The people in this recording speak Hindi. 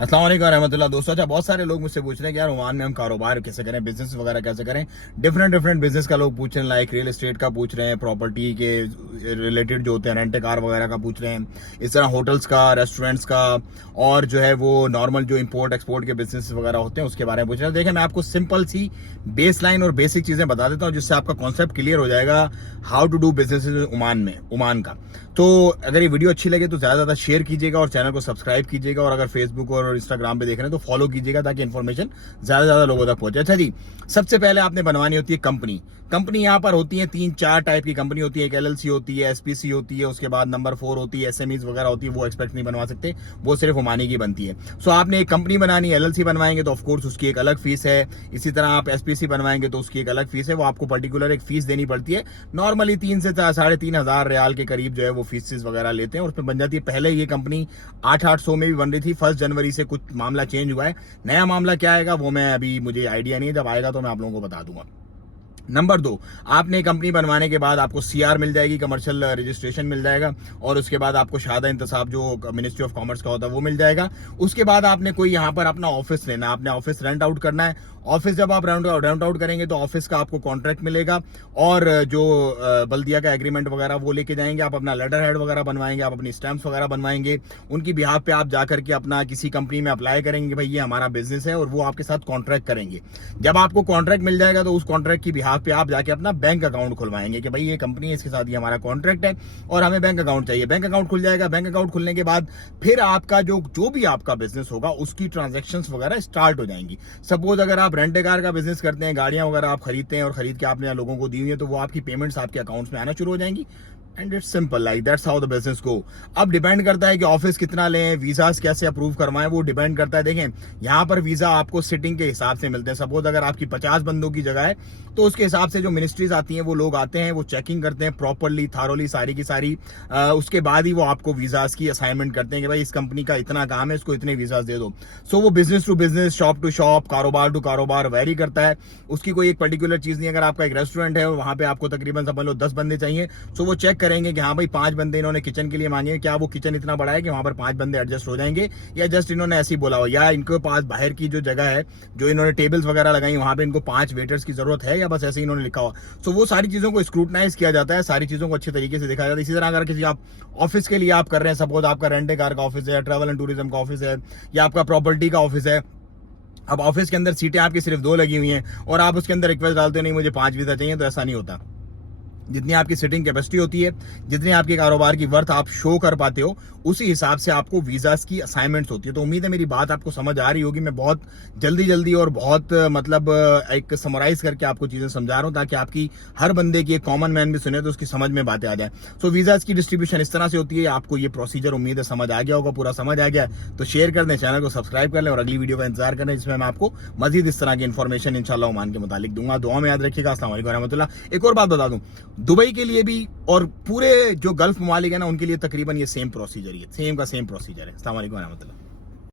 अस्सलाम वालेकुम रहमतुल्लाह। दोस्तों, अच्छा बहुत सारे लोग मुझसे पूछ रहे हैं कि यार ओमान में हम कारोबार कैसे करें, बिजनेस वगैरह कैसे करें। डिफरेंट बिजनेस का लोग पूछ रहे हैं, लाइक रियल एस्टेट का पूछ रहे हैं, प्रॉपर्टी के रिलेटेड जो होते हैं, रेंट कार वगैरह का पूछ रहे हैं, इस तरह होटल्स का, रेस्टोरेंट्स का, और जो है वो नॉर्मल जो इम्पोर्ट एक्सपोर्ट के बिजनेस वगैरह होते हैं उसके बारे में पूछ रहे हैं। देखिए, मैं आपको सिंपल सी बेस लाइन और बेसिक चीजें बता देता हूँ जिससे आपका कॉन्सेप्ट क्लियर हो जाएगा how to do business Oman का। तो अगर ये वीडियो अच्छी लगे तो ज्यादा से ज्यादा शेयर कीजिएगा और चैनल को सब्सक्राइब कीजिएगा, और अगर फेसबुक और इंस्टाग्राम पे देख रहे हैं तो फॉलो कीजिएगा ताकि इन्फॉर्मेशन ज्यादा से ज्यादा लोगों तक पहुंचे। अच्छा जी, सबसे पहले आपने बनवानी होती है कंपनी यहाँ पर होती है 3-4 टाइप की कंपनी होती है। एक एलएलसी होती है, एसपीसी होती है, उसके बाद नंबर 4 होती है, एसएमईज वगैरह होती है। वो एक्सपेक्ट नहीं बनवा सकते, वो सिर्फ ओमानी की बनती है। सो आपने एक कंपनी बनानी, एलएलसी बनवाएंगे तो ऑफकोर्स उसकी एक अलग फीस है। इसी तरह आप एसपीसी बनवाएंगे तो उसकी एक अलग फीस है। वो आपको पर्टिकुलर एक फीस देनी पड़ती है। नॉर्मली 3 से 3,500 रियाल के करीब जो है वो फीसेस वगैरह लेते हैं और उसमें बन जाती है। पहले ये कंपनी 800 में भी बन रही थी, 1 जनवरी से कुछ मामला चेंज हुआ है। नया मामला क्या आएगा वो मैं अभी मुझे आइडिया नहीं है, जब आएगा तो मैं आप लोगों को बता दूंगा। नंबर 2, आपने कंपनी बनवाने के बाद आपको सीआर मिल जाएगी, कमर्शियल रजिस्ट्रेशन मिल जाएगा, और उसके बाद आपको शहादा इंतसाब जो मिनिस्ट्री ऑफ कॉमर्स का होता है वो मिल जाएगा। उसके बाद आपने कोई यहाँ पर अपना ऑफिस लेना, आपने ऑफिस रेंट आउट करना है। ऑफिस जब आप रेंट आउट करेंगे तो ऑफिस का आपको कॉन्ट्रैक्ट मिलेगा, और जो बल्दिया का एग्रीमेंट वगैरह वो लेके जाएंगे। आप अपना लेटर हेड वगैरह बनवाएंगे, आप अपनी स्टैंप्स वगैरह बनवाएंगे। उनकी बिहाफ पे आप जाकर के अपना किसी कंपनी में अप्लाई करेंगे, भाई ये हमारा बिजनेस है, और वो आपके साथ कॉन्ट्रैक्ट करेंगे। जब आपको कॉन्ट्रैक्ट मिल जाएगा तो उस कॉन्ट्रैक्ट की बिहाफ पे आप जाके अपना बैंक अकाउंट खुलवाएंगे कि भाई ये कंपनी है, इसके साथ ये हमारा कॉन्ट्रैक्ट है और हमें बैंक अकाउंट चाहिए। बैंक अकाउंट खुल जाएगा। बैंक अकाउंट खुलने के बाद फिर आपका जो भी आपका बिजनेस होगा उसकी ट्रांजैक्शंस वगैरह स्टार्ट हो जाएंगी। सपोज अगर आप रेंट कार का बिजनेस करते हैं, गाड़ियां वगैरह आप खरीदते हैं और खरीद के आपने लोगों को दी हुई है, तो वो आपकी पेमेंट्स आपके अकाउंट्स में आना शुरू हो जाएंगी। And it's simple, like that's how the business go. अब डिपेंड करता है कि ऑफिस कितना लें, वीजास कैसे अप्रूव करवाएं, वो डिपेंड करता है। देखें, यहाँ पर वीजा आपको सिटिंग के हिसाब से मिलते हैं। सपोज अगर आपकी 50 बंदों की जगह है तो उसके हिसाब से जो मिनिस्ट्रीज आती हैं वो लोग आते हैं, वो चेकिंग करते हैं प्रॉपरली, थारोली, सारी की सारी। उसके बाद ही वो आपको वीजास की असाइनमेंट करते हैं कि भाई इस कंपनी का इतना काम है, इसको इतने वीजास दे दो। सो वो business to business, shop to shop, कारोबार टू कारोबार वेरी करता है। उसकी कोई एक पर्टिकुलर चीज नहीं। अगर आपका एक रेस्टोरेंट है, वहां पे आपको तकरीबन समझ लो 10 बंदे चाहिए, सो वो चेक करेंगे कि हाँ भाई 5 बंदे इन्होंने किचन के लिए मांगे, क्या वो किचन इतना बड़ा है कि वहां पर 5 बंदे एडजस्ट हो जाएंगे, या जस्ट इन्होंने ऐसे ही बोला हो, या इनके पास बाहर की जो जगह है, जो इन्होंने टेबल्स वगैरह लगाई, वहां पे इनको 5 वेटर्स की जरूरत है, या बस ऐसे ही इन्होंने लिखा हो। सो वो सारी चीजों को स्क्रूटनाइज किया जाता है, सारी चीजों को अच्छे तरीके से देखा जाता है। इसी तरह अगर किसी आप ऑफिस के लिए आप कर रहे हैं, सपोज आपका रेंट कार का ऑफिस है, ट्रैवल एंड टूरिज्म का ऑफिस है, या आपका प्रॉपर्टी का ऑफिस है। अब ऑफिस के अंदर सीटें आपकी सिर्फ 2 लगी हुई हैं और आप उसके अंदर रिक्वेस्ट डालते हो नहीं मुझे 5 वीजा चाहिए, तो ऐसा नहीं होता। जितनी आपकी सिटिंग कैपेसिटी होती है, जितनी आपके कारोबार की वर्थ आप शो कर पाते हो, उसी हिसाब से आपको वीजास की असाइनमेंट्स होती है। तो उम्मीद है मेरी बात आपको समझ आ रही होगी। मैं बहुत जल्दी और बहुत मतलब एक समराइज करके आपको चीजें समझा रहा हूं ताकि आपकी हर बंदे की, एक कॉमन मैन भी सुने तो उसकी समझ में बातें आ जाए। सो वीजास की डिस्ट्रीब्यूशन इस तरह से होती है। आपको ये प्रोसीजर उम्मीद है समझ आ गया होगा, पूरा समझ आ गया तो शेयर कर दें, चैनल को सब्सक्राइब कर लें और अगली वीडियो का इंतजार करें जिसमें मैं आपको मजीद इस तरह की इन्फॉर्मेशन इंशाल्लाह ओमान के मुतालिक दूंगा। दुआ में याद रखिएगा। अस्सलाम वालेकुम रहमतुल्लाह। एक और बात बता दूं, दुबई के लिए भी और पूरे जो गल्फ ममालिक है ना, उनके लिए तकरीबन ये सेम प्रोसीजर है, सेम का सेम प्रोसीजर है। अस्सलाम वालेकुम रहमतुल्लाह।